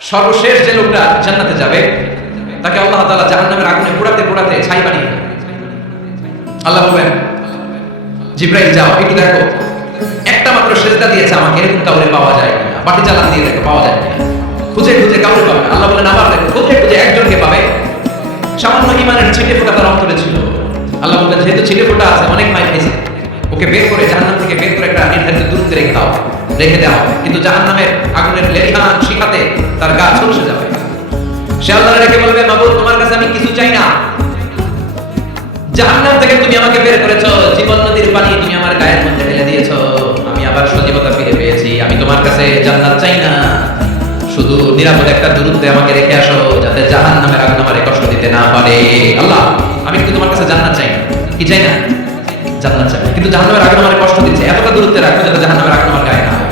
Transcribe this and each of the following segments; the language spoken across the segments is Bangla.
সর্বশেষ যে লোকটা জান্নাতে যাবে তাকে আল্লাহ তাআলা জাহান্নামের আগুনে পোড়াতে পোড়াতে ছাই বানিয়ে দেবেন। আল্লাহ বলবেন, জিবরাইল যাও একটু দেখো, একটা মাত্র সেজদা দিয়েছে আমাকে, এরকম কাউরে পাওয়া যায় না। বাটি চালান দিয়ে দেখো পাওয়া যায় না, খুঁজে খুঁজে কাউরে পাবে না। আল্লাহ বলেন আবার দেখো, খুঁজে খুঁজে একজনকে পাবে, সামান্য ঈমানের ছিটে ফোঁটা তার অন্তরে ছিল। আল্লাহ বলবেন যেহেতু ছিটে ফোঁটা আছে, অনেক মাইল খেয়েছে, ওকে বের করে জাহান্নাম থেকে বের করে একটা নির্ধারিত দূরত্বে রেখে দাও, রেখে দেওয়া হবে। কিন্তু জাহান্নামের আগুনের লেলিহান শিখাতে তার গা ঝলসে যাবে। সে আল্লাহর রেখে বলবে, মাবুদ তোমার কাছে আমি কিছু চাই না, জাহান্নাম থেকে তুমি আমাকে বের করেছো, জীবন নদীর পানি তুমি আমার গায়ের মধ্যে ঢেলে দিয়েছো, আমি আবার সজীবতা ফিরে পেয়েছি, আমি তোমার কাছে জান্নাত চাই না, শুধু নিরাপদ একটা দূরত্বে আমাকে রেখে আসো যাতে জাহান্নামের আগুন আমারে কষ্ট দিতে না পারে। আল্লাহ আমি কিন্তু তোমার কাছে জান্নাত চাই না, কি চাই না, জান্নাত চাই, কিন্তু জাহান্নামের আগুন আমারে কষ্ট দিচ্ছে, এতটা দূরত্বে রাখো যাতে জাহান্নামের আগুন আমার গায়ে না লাগে।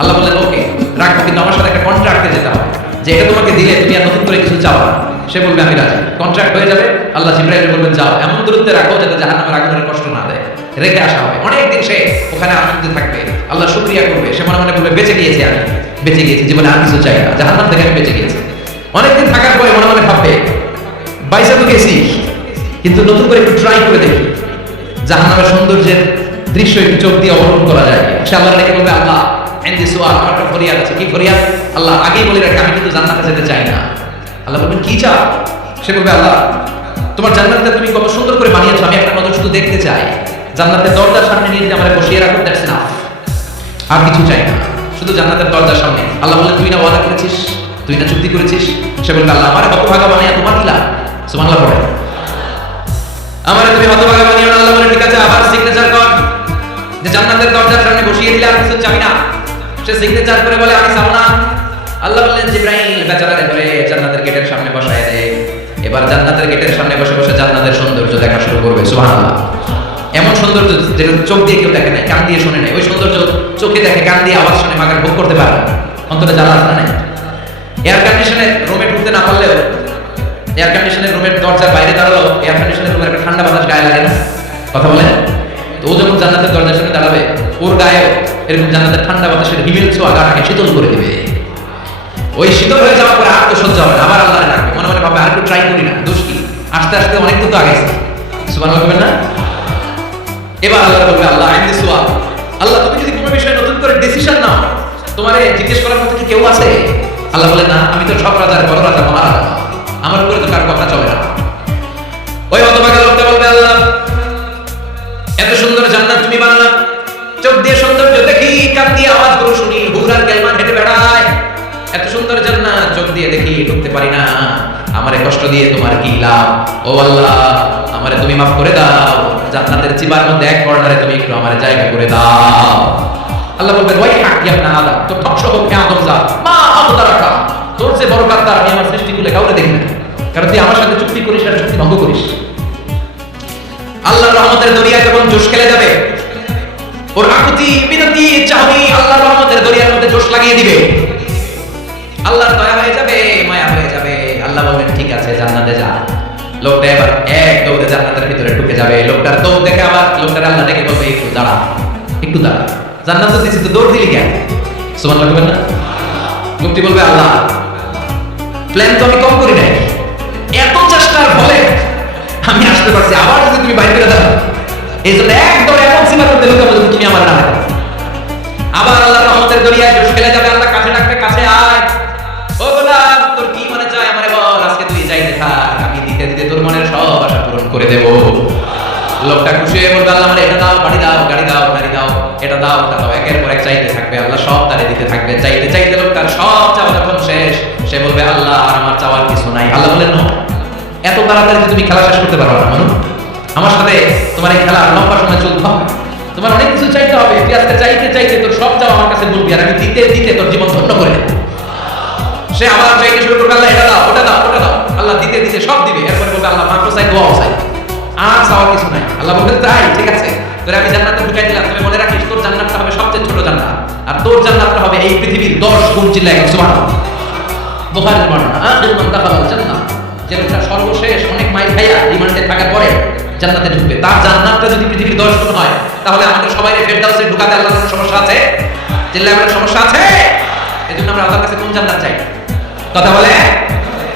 আল্লাহ বললেন ওকে রাখবো, কিন্তু আমার সাথে একটা কন্ট্রাক্টে যেতে হবে, যে এটা তোমাকে দিলে তুমি আর নতুন করে কিছু চাও না। সে বলবে আমি রাজি, কন্ট্রাক্ট হয়ে যাবে। আল্লাহ জিবরাইল বলবেন যাও এমন দূরত্বে রাখো যাতে জাহান্নামের আগুনের কষ্ট না দেয়, রেখে আসা হবে। অনেক দিন সে ওখানে আনন্দে থাকবে, আল্লাহ শুকরিয়া করবে, সে মনে মনে বলবে বেঁচে গিয়েছি, আমি বেঁচে গিয়েছি, জীবনে আর কিছু চাই না, জাহান্নাম থেকে আমি বেঁচে গিয়েছি। অনেকদিন থাকার পরে মনে মনে ভাববে বাইসা তো গেছি, কিন্তু নতুন করে একটু ট্রাই করে দেখি জাহান্নামের সৌন্দর্যের দৃশ্য একটু চোখ দিয়ে অবলম্বন করা যায়। সে আল্লাহ রেখে বলবে আল্লাহ এন্দি সোয়াল, আমার একটা ফরিয়াদ আছে। কি ফরিয়াদ? আল্লাহ আগেই বলে রাখি আমি কিন্তু জান্নাতে যেতে চাই না। আল্লাহ বলবেন কি চাও? সে বলবে আল্লাহ তোমার জান্নাতটা তুমি কত সুন্দর করে বানিয়েছো, আমি একটা নজর শুধু দেখতে চাই, জান্নাতের দরজার সামনে নিয়ে যে আমারে বসিয়ে রাখো, দ্যাটস এনাফ, আর কিছু চাই না, শুধু জান্নাতের দরজার সামনে। আল্লাহ বললেন তুই না ওয়াদা করেছিস, তুই না চুক্তি করেছিস। সে বলবে আল্লাহ আমার হতভাগা বানিয়ে তোমার কি লাভ? সুবহানাল্লাহ পড়ে, আমারে তুমি হতভাগা বানিয়ে না। আল্লাহ বলে ঠিক আছে, আবার সিগনেচার কর যে জান্নাতের দরজার সামনে বসিয়ে দিলে আর কিছু চাই না। সে সিগনেচার করে বলে আমি চাও না। আল্লাহ বললেন জিবরাইল বেচারারে ধরে জান্নাতের গেটের সামনে বসায় দে, এবার জান্নাতের গেটের সামনে বসে বসে জান্নাতের সৌন্দর্য দেখা শুরু করবে। সুবহানাল্লাহ, এমন সৌন্দর্য যেটা চোখ দিয়ে কেউ দেখে নাই, কান দিয়ে শুনে নাই, ওই সৌন্দর্য চোখে দেখে, কান দিয়ে আওয়াজ শুনে মাগার ভোগ করতে পারে না, অন্তরে জ্বালা আসে না। এয়ার কন্ডিশনের রুমে ঢুকতে না পারলেও এয়ার কন্ডিশনের রুমের দরজার বাইরে দাঁড়ালো, এয়ার কন্ডিশনের রুমের একটা ঠান্ডা বাতাস গায়ে লাগে না, কথা বলে। তো ও যখন জান্নাতের দরজার সামনে দাঁড়াবে, ওর গায়ে এরকম জান্নাতের ঠান্ডা বাতাসের হিমেল ছোঁয়া গাটাকে শীতল করে দিবে। ওই শীতল হয়ে যাওয়ার পরে আর তো সহ্য হবে না, আবার আল্লাহরে ডাকবে, মনে মনে ভাবে আর একটু ট্রাই করি না, দোষ কি, আস্তে আস্তে অনেক তো আগাইছে। সুবহানাল্লাহ বলবেন না? এবার আল্লাহ বলবে আল্লাহ আইন দিসওয়া, আল্লাহ তুমি যদি কোনো বিষয়ে নতুন করে ডিসিশন নাও, তোমারে জিজ্ঞেস করার মতো কি কেউ আছে? আল্লাহ বলে না, আমি তো সব রাজার বড় রাজা, মহারাজা, আমার উপরে তো কার কথা চলে না। ওই হতভাগা লোকটা বলবে আল্লাহ এত সুন্দর জান্নাত তুমি বানালা, চোখ দিয়ে সৌন্দর্য দেখি, কান দিয়ে আওয়াজগুলো শুনি, হুরার গেলমান হেঁটে বেড়ায়, এত সুন্দর জান্নাত চোখ দিয়ে দেখি, ঢুকতে পারি না, আমারে কষ্ট দিয়ে তোমার কি লাভ? ও আল্লাহ আমারে তুমি মাফ করে দাও, জান্নাতের চিবার মধ্যে এক কর্নারে তুমি একটু আমারে জায়গা করে দাও। আল্লাহ বলবেন ওই হাক ইয়া ইবনে আদম, তো ধ্বংস হোক হে আদম জাত, মা আকদারাকা, তোর যে বড় গাদ্দার আমি আমার সৃষ্টিকুলে কাউরে দেখি না, কারণ তুই আমার সাথে চুক্তি করিস আর চুক্তি ভঙ্গ করিস। আল্লাহর রহমতের দরিয়া যখন জোশ খেলে যাবে, ওর আকুতি বিনতি চাহনি আল্লাহর রহমতের দরিয়ার মধ্যে জোশ লাগিয়ে দিবে, আল্লাহর দয়া হয়ে যাবে, মায়া হয়ে যাবে। আল্লাহ বলবেন ঠিক আছে জান্নাতে যা। লোকটা এবার এক দৌড়ে জান্নাতের ভিতরে ঢুকে যাবে। লোকটার দৌড় দেখে আবার লোকটার আল্লাহ ডেকে বলবে একটু দাঁড়া, একটু দাঁড়া, জান্নাতে দিছি তো দৌড় দিলি কেন? সুবহানাল্লাহ বলবেন না? লোকটি বলবে আল্লাহ প্ল্যান তো আমি কম করি নাই, এত চেষ্টার ফলে আমি আসতে পারছি, আবার যদি তুমি বাইরে করে দাও, এই জন্য একদম এমন সীমার মধ্যে লোকে বলবে তুমি আমার না। আবার আল্লাহর রহমতের দরিয়ায় জোশ খেলে যাবে। আল্লাহ কাছে ডাকবে, কাছে আয়, ও গোলাম তোর কি মনে চায় আমারে বল, আজকে তুই চাইতে থাক, আমি দিতে দিতে তোর মনের সব আশা পূরণ করে দেব। লোকটা খুশি হয়ে বলবে আল্লাহ আমারে এটা দাও, বাড়ি দাও, গাড়ি দাও, গাড়ি দাও, এটা দাও, ওটা দাও, একের পর এক চাইতে থাকবে। আল্লাহ সব তারে দিতে থাকবে, চাইতে চাইতে লোকটার সব চাওয়া যখন শেষ, সে বলবে আল্লাহ আর আমার চাওয়ার কিছু নাই। আল্লাহ বলেন নো, এত তাড়াতাড়ি তুমি খেলা শেষ করতে পারবে না মানুষ, আমার সাথে তোমার এই খেলা লম্বা সময় চলতে হবে, তোমার অনেক কিছু চাইতে হবে, তুই আজকে চাইতে চাইতে তোর সব চাওয়া আমার কাছে বলবি, আর আমি দিতে দিতে তোর জীবন ধন্য করে দেব। সে আবার চাইতে শুরু করবে আল্লাহ এটা দাও, ওটা দাও, ওটা দাও, আল্লাহ দিতে দিতে সব দিবে। এরপরে বলবে আল্লাহ মাত্র চাই, দোয়াও চাই, আর চাওয়ার কিছু নাই। আল্লাহ বলবেন তাই ঠিক আছে, তোরে আমি জান্নাতে ঢুকাই দিলাম, তুমি মনে রাখিস তোর জান্নাতটা হবে সবচেয়ে ছোট জান্নাত, আর তোর জান্নাতটা হবে এই পৃথিবীর 10 গুণ। চিল্লায় সুবহানাল্লাহ। বুখারীর বর্ণনা, আখির মান দাখালাল জান্নাহ, যে লোকটা সর্বশেষ অনেক মাইল খাইয়া রিমান্ডে থাকার পরে জান্নাতে ঢুকবে, তার জান্নাতটা যদি পৃথিবীর 10 গুণ হয়, তাহলে আমাদের সবাই ফেরদাউসে ঢুকাতে আল্লাহর কোনো সমস্যা আছে? চিল্লায় বলেন সমস্যা আছে? এজন্য আমরা আল্লাহর কাছে কোন জান্নাত চাই? কথা বলে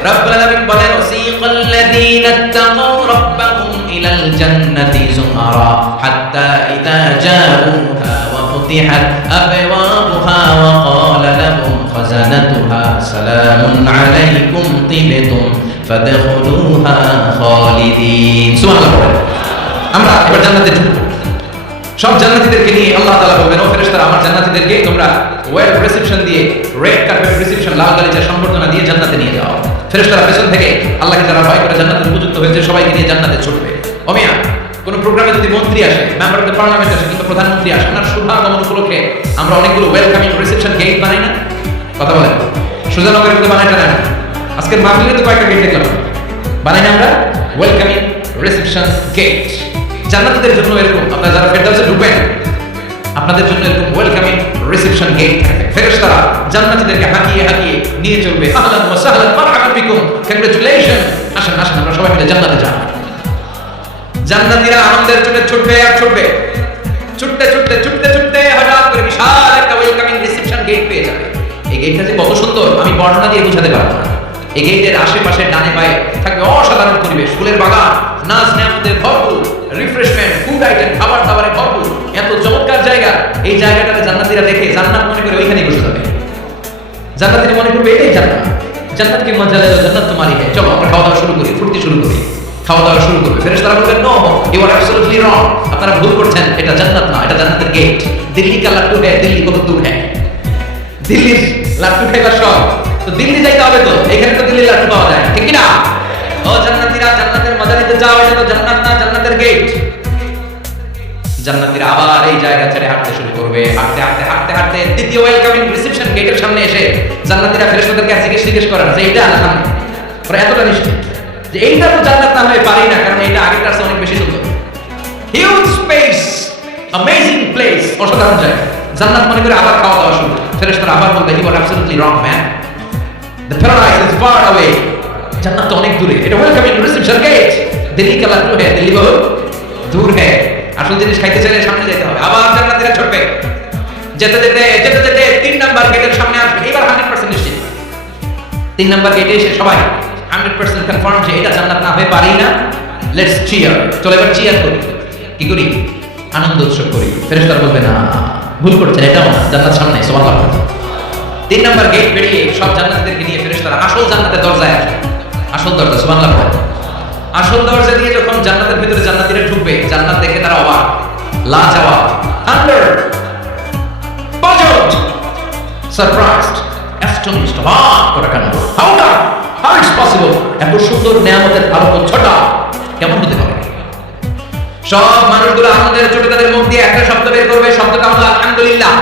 রব্বুল আলামিন বলেন ওয়াসিকাল লাযীনা তাকাউ রাব্বাহুম ইলাল জান্নাতি যুমারা হাত্তা ইযা জাউহা ওয়া ফুতিহাত আবওয়াবুহা ওয়া ক্বালা লাহুম খাযানাতুহা সালামুন আলাইকুম তিবতুম ফাদখুলুহা খালিদিন। সুবহানাল্লাহ। আমরা এবার জান্নাতে ঢুকবো। সব জান্নাতীদেরকে নিয়ে আল্লাহ তাআলা বলবেন, ও ফেরেশতারা, আমার জান্নাতীদেরকে তোমরা ওয়েল রিসেপশন দিয়ে, রেড কার্পেট রিসেপশন, লাল গালিচার সম্বর্ধনা দিয়ে জান্নাতে নিয়ে যাও। ফেরেশতারা পেছন থেকে আল্লাহকে যারা ভয় করে জান্নাতে উপযুক্ত হয়েছে সবাইকে নিয়ে জান্নাতে ছুটবে। ও মিয়া, কোন প্রোগ্রামে যদি মন্ত্রী আসে, মেম্বার অফ দ্য পার্লামেন্ট আসে, কিন্তু প্রধানমন্ত্রী আসে, ওনার শুভাগমন উপলক্ষে আমরা অনেকগুলো ওয়েলকামিং রিসেপশন গেট বানাই না? কথা বলেন। সুজানগরের মধ্যে বানাই না? আজকের মাহফিলে তো কয়েকটা গেট দেখলাম, বানাই না আমরা? Welcoming reception gate. জান্নাতীদের জন্য এরকম, আপনারা যারা ফেরদাউসে ঢুকবেন আপনাদের জন্য এরকম ওয়েলকামিং রিসেপশন গেট থাকবে। ফেরেশতারা জান্নাতীদেরকে হাঁকিয়ে হাঁকিয়ে নিয়ে চলবে। আহলান ওয়া সাহলান মারহাবান বিকুম, কংগ্রাচুলেশন, আসেন আসেন আমরা সবাই মিলে জান্নাতে যাব। জান্নাতীরা আনন্দের চোটে ছুটবে আর ছুটবে, ছুটতে ছুটতে ছুটতে ছুটতে হঠাৎ করে বিশাল একটা ওয়েলকামিং রিসেপশন গেট পেয়ে যাবে। এই গেটটা যে কত সুন্দর আমি বর্ণনা দিয়ে বোঝাতে পারবো না। এই গেটের আশেপাশে ডানে বাঁয়ে থাকবে অসাধারণ পরিবেশ, ফুলের বাগান, নাচ নেয়ামতের ভরপুর, রিফ্রেশমেন্ট, ফুড আইটেম, খাবার দাবারে ভরপুর, এত চমৎকার জায়গা। এই জায়গাটাতে জান্নাতীরা দেখে জান্নাত মনে করে ওইখানেই বসে যাবে। জান্নাতীরা মনে করবে এটাই জান্নাত, জান্নাত কি মজা লাগে, জান্নাত তোমারই হ্যাঁ, চলো আমরা খাওয়া দাওয়া শুরু করি, ফুর্তি শুরু করি। খাওয়া দাওয়া শুরু করবে। ফেরেশতারা বলবেন, no you are absolutely wrong, আপনারা ভুল করছেন, এটা জান্নাত না, এটা জান্নাতের গেট। দিল্লি কা লাড্ডু হ্যাঁ, দিল্লি কত দূর হ্যাঁ, দিল্লির লাড্ডু খাইবার শখ, তো দিল্লি যাইতে হবে, তো এখানে তো দিল্লির লাড্ডু পাওয়া যায়, ঠিক কি না? ও জান্নাতীরা, জান্নাতের মজা নিতে যাও, এটা তো জান্নাত না, জান্নাতের গেট। জান্নাতীরা আবার এই জায়গা ছেড়ে হাঁটতে শুরু করবে। হাঁটতে হাঁটতে হাঁটতে হাঁটতে দ্বিতীয় ওয়েলকামিং রিসেপশন গেটের সামনে এসে জান্নাতীরা ফেরেশতাদেরকে জিজ্ঞেস করেন যে এইটা না, ওরা এতটা নিশ্চিত যে এইটা তো জান্নাত না হয়ে পারেই না, কারণ এটা আগেরটার চেয়ে অনেক বেশি সুন্দর। হিউজ স্পেস, অ্যামেজিং প্লেস, অসাধারণ জায়গা। জান্নাত মনে করে আবার খাওয়া দাওয়া শুরু। ফেরেশতারা আবার বলবে, you are absolutely wrong man, the paradise is far away, জান্নাত তো অনেক দূরে, এটা ওয়েলকামিং রিসেপশন গেট। দিল্লি কা লাড্ডু হ্যাঁ, দিল্লি বহুত দূর হ্যাঁ, আসল জিনিস খাইতে চাইলে সামনে যেতে হবে। আবার জান্নাতীরা ছুটবে, যেতে যেতে যেতে যেতে 3 নাম্বার গেটের সামনে আসবে। এবার 100% নিশ্চিত 3 নাম্বার গেটে এসে সবাই 100% কনফার্ম যে এটা জান্নাত না হয়ে পারেই না। লেটস চিয়ার, চলো এবার চিয়ার করি। কি করি? আনন্দ উৎসব করি। ফেরেশতারা বলবে, না ভুল করছেন, এটাও না, জান্নাত সামনে। সুবহানাল্লাহ। 3 নাম্বার গেট পেরিয়ে সব জান্নাতীদেরকে নিয়ে ফেরেশতারা আসল জান্নাতের দরজায় আসবে। আসল দরজা, সুবহানাল্লাহ। আসল দরজা দিয়ে যখন জান্নাতের ভিতরে জান্নাতীরা ঢুকবে, জান্নাত দেখে তারা অবাক, লাজবাব, থান্ডার, পাজলড, সারপ্রাইজড, অ্যাস্টনিশড, করা কেন? How it's possible? এত সুন্দর নিয়ামতের আলোকচ্ছটা কেমন হতে পারে? সব মানুষগুলো আনন্দের চোটে তাদের মুখ দিয়ে একটা শব্দ বের করবে, শব্দটা হলো আলহামদুলিল্লাহ।